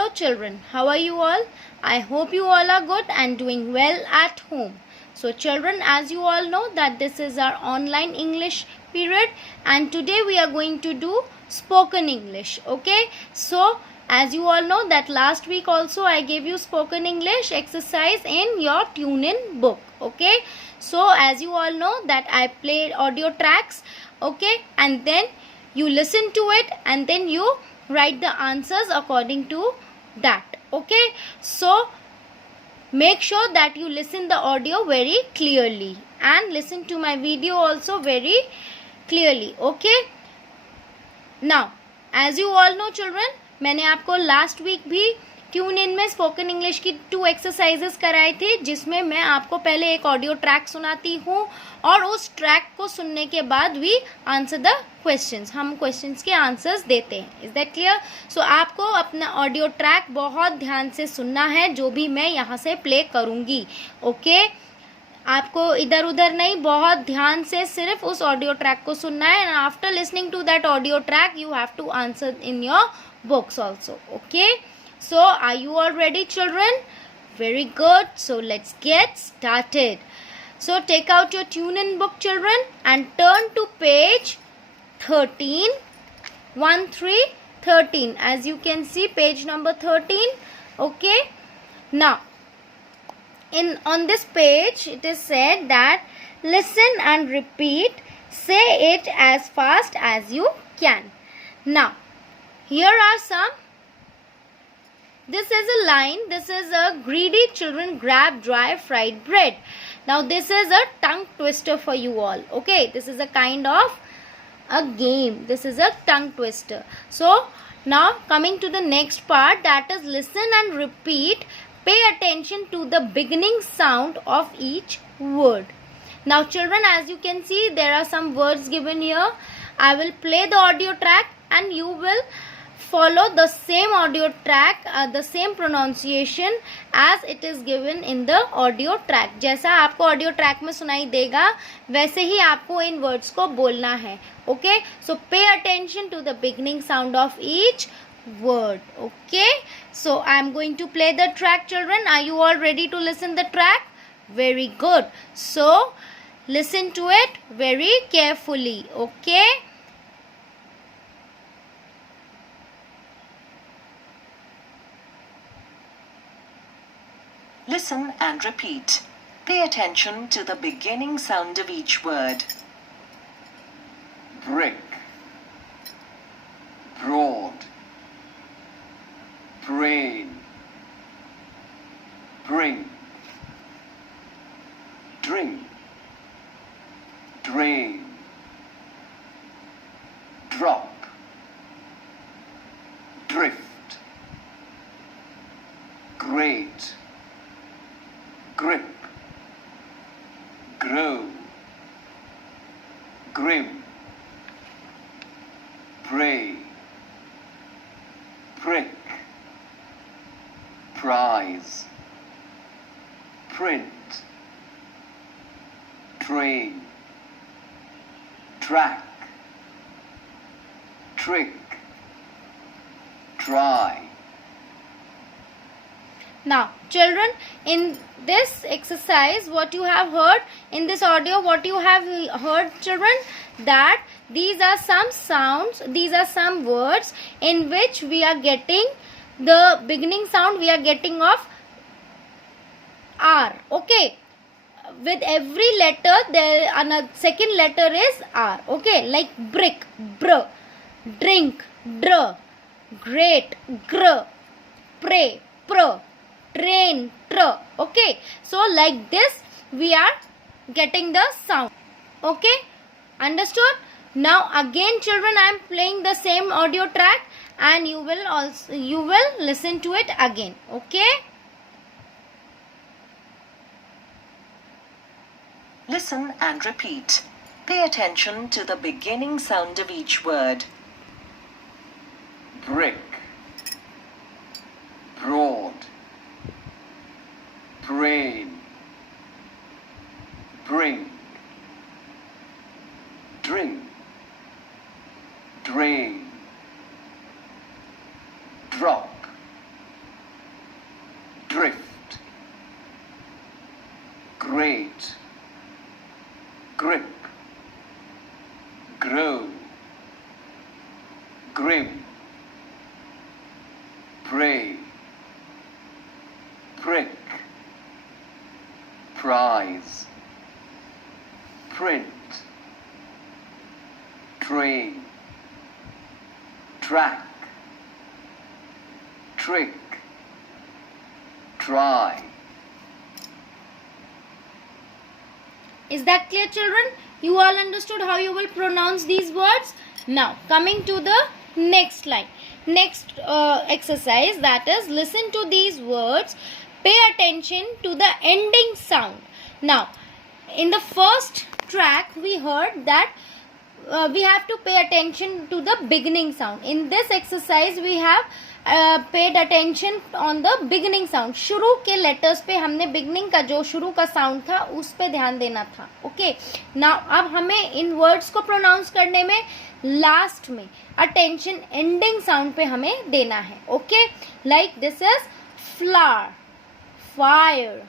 Hello children, how are you all? I hope you all are good and doing well at home. So children, as you all know that this is our online English period and today we are going to do spoken English. Okay, so as you all know that last week also I gave you spoken English exercise in your tune-in book. Okay, so as you all know that I played audio tracks. Okay, and then you listen to it and then you write the answers according to that. Okay, so make sure that you listen the audio very clearly and listen to my video also very clearly. Okay, now as you all know children, मैंने आपको last week भी tune in में spoken English की 2 exercises कराई थी जिसमें मैं आपको पहले एक ऑडियो ट्रैक सुनाती हूँ और उस ट्रैक को सुनने के बाद वी आंसर द क्वेश्चंस, हम क्वेश्चंस के आंसर्स देते हैं. Is that clear? सो आपको अपना ऑडियो ट्रैक बहुत ध्यान से सुनना है जो भी मैं यहाँ से प्ले करूँगी. ओके, आपको इधर उधर नहीं, बहुत ध्यान से सिर्फ उस ऑडियो ट्रैक को सुनना है. And after listening to that audio track you have to answer in your books also. Okay, so are you all ready children? Very good. So let's get started. So take out your tune in book children and turn to page 13. 13. As you can see, page number 13. Okay, now on this page it is said that listen and repeat, say it as fast as you can. Now here are some. This is a line. This is a greedy children grab dry fried bread. Now this is a tongue twister for you all. Okay, this is a kind of a game. This is a tongue twister. So now coming to the next part, that is listen and repeat. Pay attention to the beginning sound of each word. Now children, as you can see, there are some words given here. I will play the audio track and you will follow the same audio track, the same pronunciation as it is given in the audio track. जैसा आपको audio track में सुनाई देगा वैसे ही आपको इन words को बोलना है. Okay, so pay attention to the beginning sound of each word. Okay, so I am going to play the track children. Are you all ready to listen the track? Very good. So listen to it very carefully. Okay. Listen and repeat. Pay attention to the beginning sound of each word. Brick, broad, brain, bring, drink, drain, drop, drift, great, grip, grow, grim, pray, prick, prize, print, train, track, trick, try. Now children, in this exercise what you have heard in this audio, what you have heard children, that these are some sounds, these are some words in which we are getting the beginning sound, we are getting of R. Okay, with every letter there another second letter is R. Okay, like brick, br, drink, dr, great, gr, pray, pr, train, tr. Okay, so like this we are getting the sound. Okay, understood? Now again children, I am playing the same audio track and you will listen to it again. Okay, Listen and repeat. Pay attention to the beginning sound of each word. Brick, broad, brain, bring, drink, drain, drop, drift, great, grip, grow, grim, pray, prick, prize, print, train, track, trick, try. Is that clear, children? You all understood how you will pronounce these words? Now, coming to the next line. Next exercise, that is, listen to these words. Pay attention to the ending sound. Now, in the first track, we heard that we have to pay attention to the beginning sound. In this exercise, we have paid attention on the beginning sound. शुरू के letters पे हमने beginning का जो शुरू का sound था उस पे ध्यान देना था. Okay. Now अब हमें इन words को pronounce करने में last में attention ending sound पे हमें देना है. Okay. Like this is flower, fire,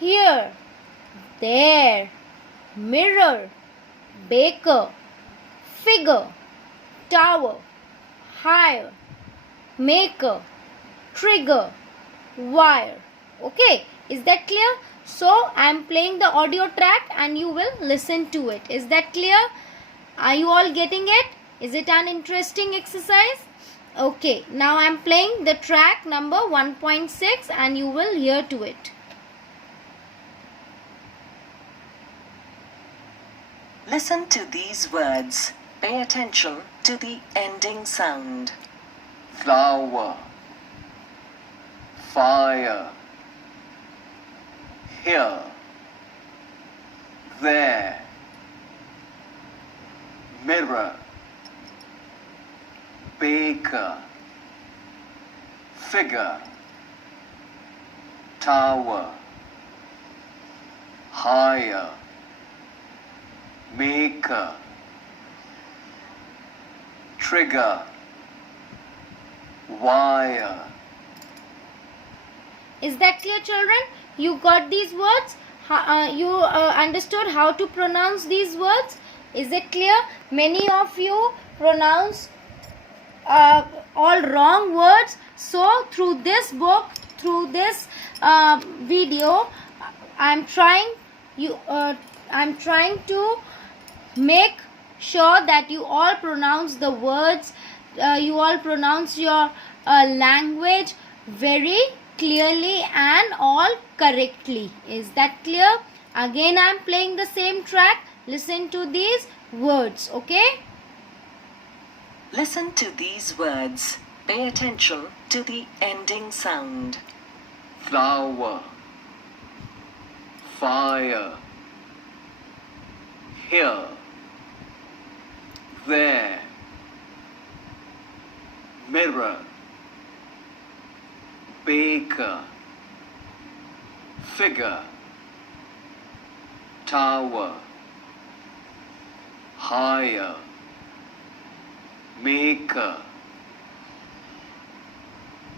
here, there, mirror, baker, figure, tower, hire, maker, trigger, wire. Okay, is that clear? So I am playing the audio track and you will listen to it. Is that clear? Are you all getting it? Is it an interesting exercise? Okay, now I am playing the track number 1.6 and you will hear to it. Listen to these words. Pay attention to the ending sound. Flower, fire, here, there, mirror, baker, figure, tower, hire, maker, trigger, wire. Is that clear, children? You got these words? You understood how to pronounce these words? Is it clear? Many of you pronounce all wrong words. So through this book, through this video, I'm trying to make sure that you all pronounce the words. You all pronounce your language very clearly and all correctly. Is that clear? Again, I am playing the same track. Listen to these words, okay? Listen to these words. Pay attention to the ending sound. Flower, fire, here, there, mirror, baker, figure, tower, hire, maker,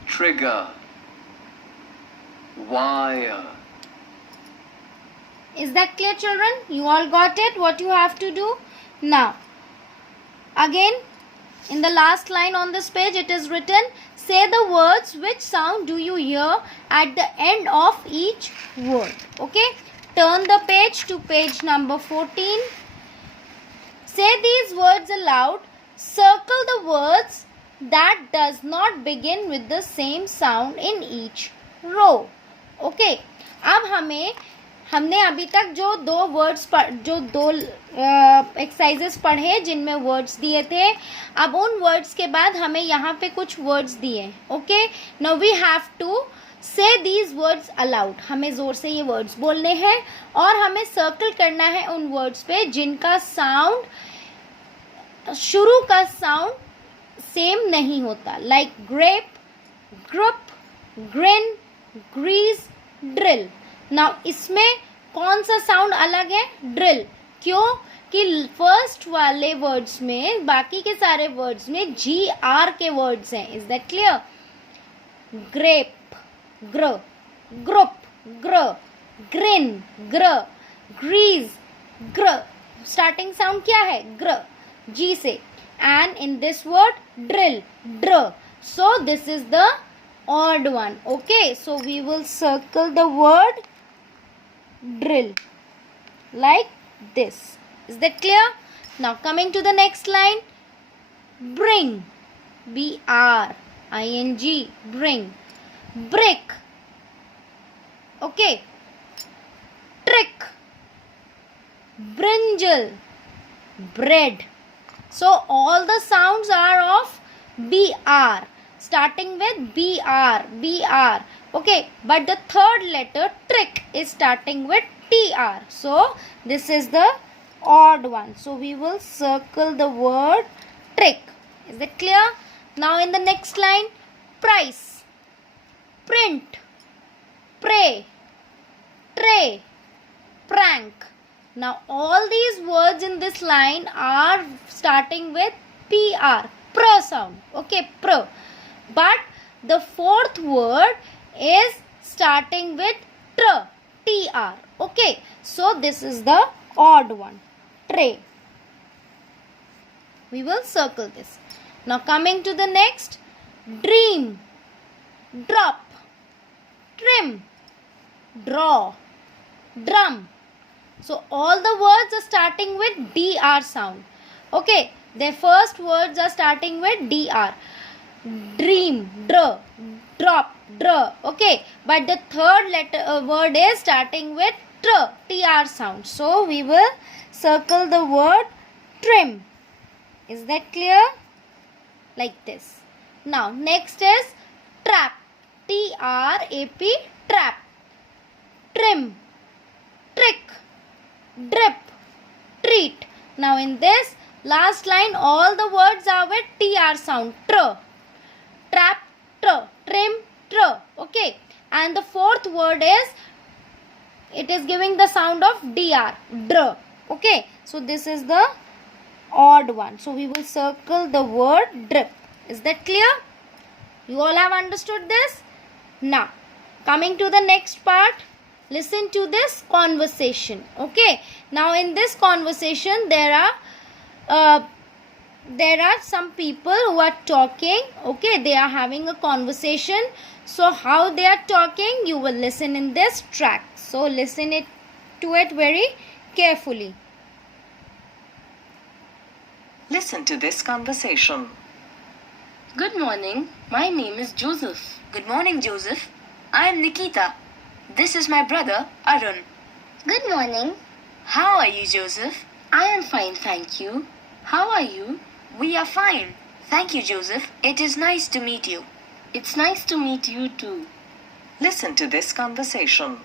trigger, wire. Is that clear, children? You all got it? What you have to do? Now, again, in the last line on this page, it is written, say the words, which sound do you hear at the end of each word? Okay, turn the page to page number 14. Say these words aloud. Circle the words that does not begin with the same sound in each row. Okay, अब हमने अभी तक जो दो exercises पढ़े जिनमें words दिए थे, अब उन वर्ड्स के बाद हमें यहाँ पे कुछ वर्ड्स दिए. Okay, now we have to say these words aloud. हमें जोर से ये वर्ड्स बोलने हैं और हमें सर्कल करना है उन वर्ड्स पे जिनका साउंड, शुरू का साउंड सेम नहीं होता. Like grape, group, grin, grease, drill. Now इसमें कौन सा साउंड अलग है? ड्रिल. क्यों? कि फर्स्ट वाले वर्ड्स में, बाकी के सारे वर्ड्स में GR के वर्ड्स हैं. Is that clear? ग्रेप, ग्र, group, gr, grin, gr, grease, gr. Starting sound क्या है? gr, g से. And in this word drill, dr. So this is the odd one. Okay, so we will circle the word drill like this. Is that clear? Now coming to the next line, bring, B-R-I-N-G, bring, brick, okay, trick, brinjal, bread. So all the sounds are of BR, starting with BR, okay, but the third letter trick is starting with TR. So this is the odd one. So we will circle the word trick. Is that clear? Now in the next line, price, print, pray, tray, prank. Now all these words in this line are starting with PR, pr sound. Okay, pr. But the fourth word is starting with tr, TR. Okay, so this is the odd one, tray. We will circle this. Now coming to the next, dream, drop, trim, draw, drum. So all the words are starting with DR sound. Okay, their first words are starting with DR. Dream, dr, drop, dr. Okay, but the third word is starting with TR sound. So we will circle the word trim. Is that clear? Like this. Now next is trap, T-R-A-P, trap, trim, trick, drip, treat. Now in this last line all the words are with TR sound. Tr, trap, tr, trim, tr. Okay, and the fourth word is, it is giving the sound of DR, dr. Okay, so this is the odd one. So we will circle the word drip. Is that clear? You all have understood this? Now coming to the next part, listen to this conversation. Okay, now in this conversation there are some people who are talking. Okay, they are having a conversation. So how they are talking, you will listen in this track. So listen to it very carefully. Listen to this conversation. Good morning. My name is Joseph. Good morning, Joseph. I am Nikita. This is my brother, Arun. Good morning. How are you, Joseph? I am fine, thank you. How are you? We are fine. Thank you, Joseph. It is nice to meet you. It's nice to meet you too. Listen to this conversation.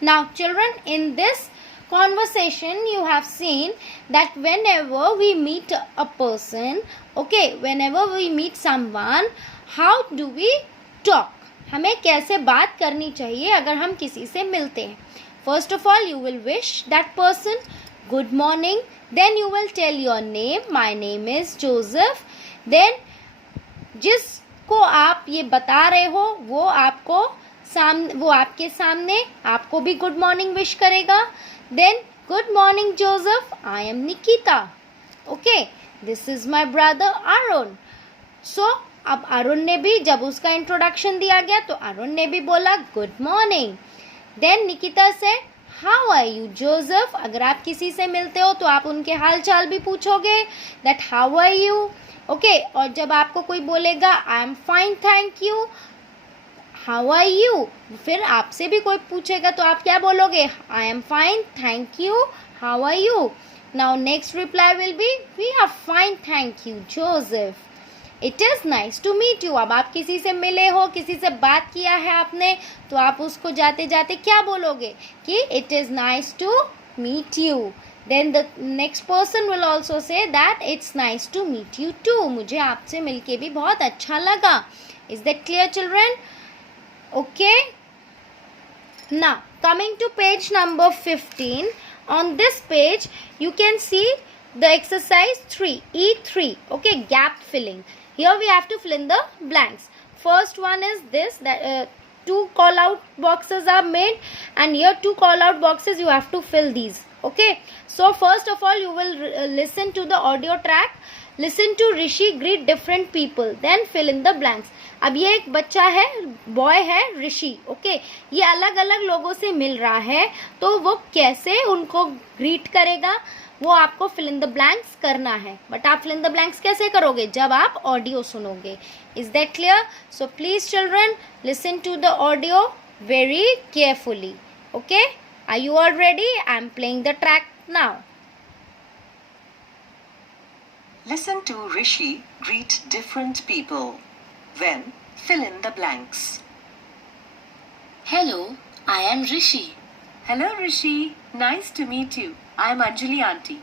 Now children, in this conversation you have seen that whenever we meet a person, okay, whenever we meet someone, how do we talk? हमें कैसे बात करनी चाहिए अगर हम किसी से मिलते हैं? First of all, you will wish that person good morning. Then you will tell your name. My name is Joseph. Then जिसको आप ये बता रहे हो वो आपके सामने आपको भी गुड मॉर्निंग विश करेगा. Then good morning Joseph, I am Nikita. Okay, this is my brother Arun. So अब अरुण ने भी, जब उसका इंट्रोडक्शन दिया गया तो अरुण ने भी बोला गुड मॉर्निंग. देन निकिता से हाउ आर यू जोसेफ. अगर आप किसी से मिलते हो तो आप उनके हाल चाल भी पूछोगे, that how are you. Okay, और जब आपको कोई बोलेगा I am fine thank you, how are you, फिर आपसे भी कोई पूछेगा तो आप क्या बोलोगे? I am fine thank you, how are you. Now next reply will be we are fine thank you Joseph. It is nice to meet you. अब आप किसी से मिले हो, किसी से बात किया है आपने, तो आप उसको जाते जाते क्या बोलोगे कि it is nice to meet you. Then the next person will also say that it's nice to meet you too. मुझे आपसे मिलके भी बहुत अच्छा लगा. Is that clear children? Okay, now coming to page number 15. On this page you can see the exercise 3, E3. Okay, gap filling. Here we have to fill in the blanks. First one is this, that two call out boxes are made, and here two call out boxes you have to fill these. Okay, so first of all you will listen to the audio track. Listen to Rishi greet different people, then fill in the blanks. अब ये एक बच्चा है, boy है ऋषि. Okay, ये अलग अलग लोगों से मिल रहा है, तो वो कैसे उनको ग्रीट करेगा वो आपको फिल इन द ब्लैंक्स करना है. बट आप फिल इन द ब्लैंक्स कैसे करोगे? जब आप ऑडियो सुनोगे. Is that clear? So please children listen to the audio very carefully. Okay, are you all ready? I am playing the track now. Listen to Rishi greet different people. Then fill in the blanks. Hello, I am Rishi. Hello, Rishi. Nice to meet you. I'm Anjali auntie.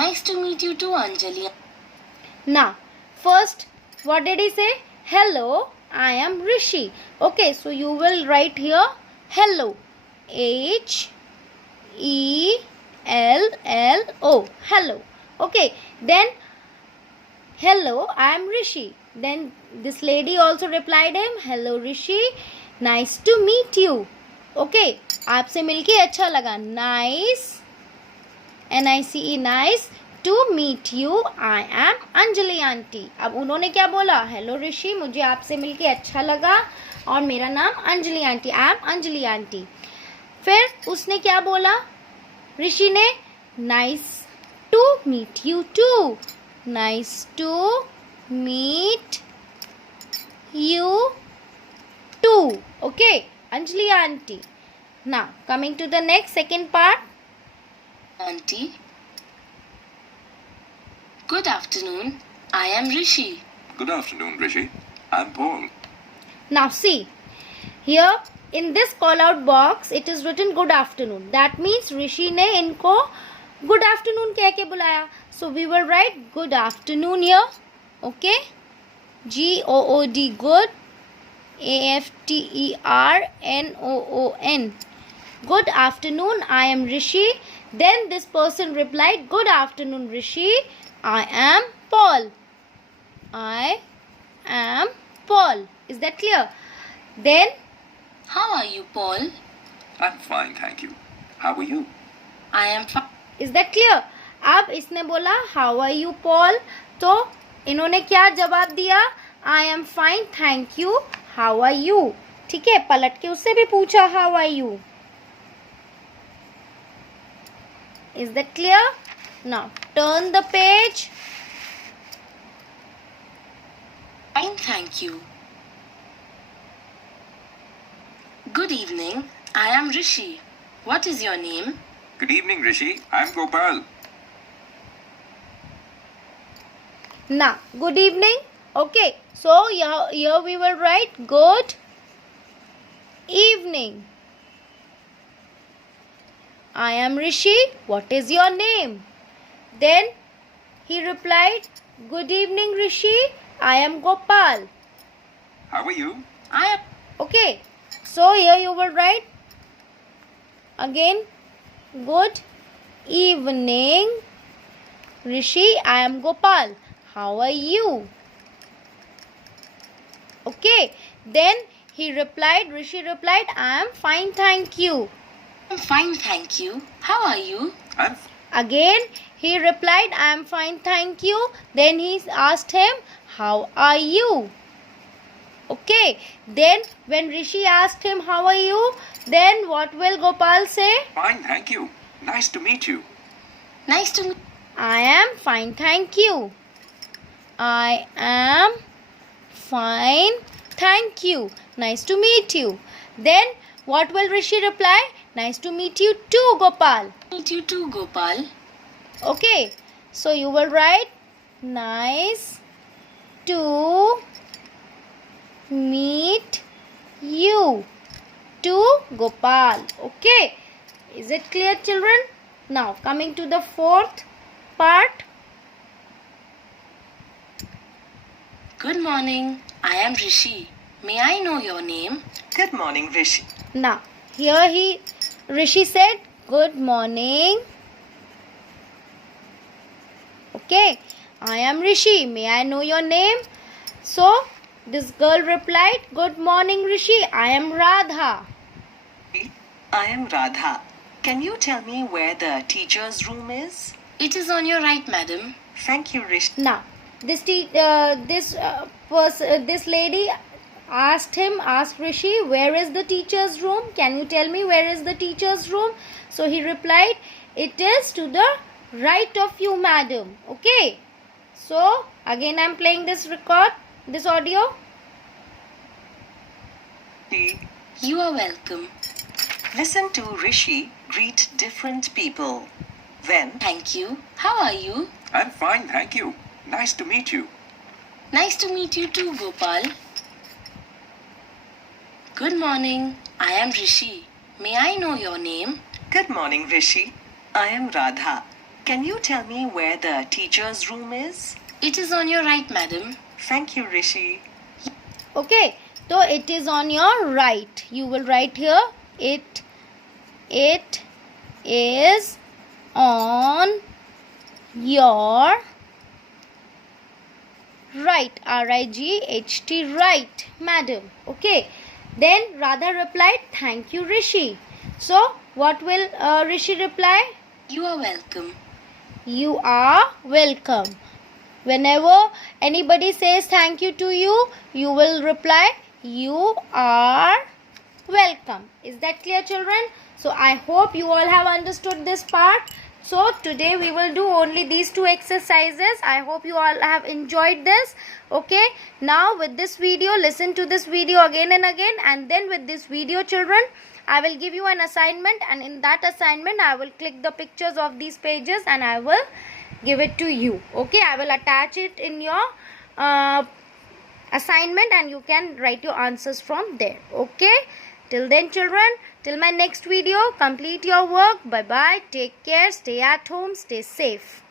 Nice to meet you too, Anjali. Now, first, what did he say? Hello, I am Rishi. Okay, so you will write here hello. Hello. Hello. Okay, then hello, I am Rishi. Then this lady also replied him, hello Rishi, nice to meet you. Okay, आपसे मिलके अच्छा लगा. Nice, N-I-C-E, nice to meet you. I am Anjali aunty. अब उन्होंने क्या बोला? Hello ऋषि, मुझे आपसे मिलके अच्छा लगा और मेरा नाम अंजलि आंटी. आई एम अंजलि आंटी. फिर उसने क्या बोला? ऋषि ने nice to meet you too. Nice to meet you too. Okay, Anjali aunty. Now coming to the next second part. Auntie. Good afternoon. I am Rishi. Good afternoon, Rishi. I'm Paul. Now see, here in this call out box it is written good afternoon. That means Rishi ने इनको good afternoon कह के बुलाया. So we will write good afternoon here. Okay, G-O-O-D, good. A-F-T-E-R-N-O-O-N. Good afternoon, I am Rishi. Then this person replied, good afternoon, Rishi. I am Paul. I am Paul. Is that clear? Then, How are you, Paul? I'm fine, thank you. How are you? I am fine. is that clear? अब इसने बोला how are you, Paul? तो इन्होंने क्या जवाब दिया? I am fine, thank you. How are you? ठीक है, पलट के उससे भी पूछा how are you. Is that clear? Now turn the page. Fine, thank you. Good evening. I am Rishi. What is your name? Good evening, Rishi. I'm Gopal. Now, good evening. Okay, so here we will write good evening. I am Rishi. What is your name? Then he replied, good evening, Rishi. I am Gopal. How are you? I am. Okay, so here you will write again good evening, Rishi. I am Gopal. How are you? Okay, then he replied, Rishi replied, I am fine, thank you. I'm fine, thank you. How are you? I'm Again he replied, I am fine, thank you. Then he asked him, how are you? Okay, then when Rishi asked him, how are you? Then what will Gopal say? fine, thank you. Nice to meet you. Nice to meet. I am fine, thank you. I am fine, thank you. Nice to meet you. Then what will Rishi reply? Nice to meet you too, Gopal. Meet you too, Gopal. Okay, so you will write nice to meet you to Gopal. Okay, is it clear, children? Now coming to the fourth part. Good morning. I am Rishi. May I know your name? Good morning, Rishi. Now here Rishi said good morning. Okay, I am Rishi. May I know your name? So This girl replied, "Good morning, Rishi. I am Radha." I am Radha. Can you tell me where the teacher's room is? It is on your right, madam. Thank you, Rishi. Now, this lady asked Rishi, "Where is the teacher's room? Can you tell me where is the teacher's room?" So he replied, "It is to the right of you, madam." Okay. So again, I'm playing this audio. You are welcome. Listen to Rishi greet different people. Then, Thank you. How are you? I'm fine, thank you. Nice to meet you. Nice to meet you too, Gopal. Good morning. I am Rishi. May I know your name? good morning, Rishi. I am Radha. Can you tell me where the teacher's room is? It is on your right, madam. Thank you, Rishi. Okay, so it is on your right. You will write here, it is on your right. R-I-G-H-T, right, madam. Okay. Then Radha replied, "Thank you, Rishi." So what will Rishi reply? You are welcome. You are welcome. Whenever anybody says thank you to you, you will reply, "You are welcome." Is that clear, children? So I hope you all have understood this part. So today we will do only these two exercises. I hope you all have enjoyed this. Okay, now with this video, listen to this video again and again, and then with this video, children, I will give you an assignment, and in that assignment I will click the pictures of these pages and I will give it to you. Okay, I will attach it in your assignment and you can write your answers from there. Okay, till then, children, till my next video, complete your work. Bye bye, take care, stay at home, stay safe.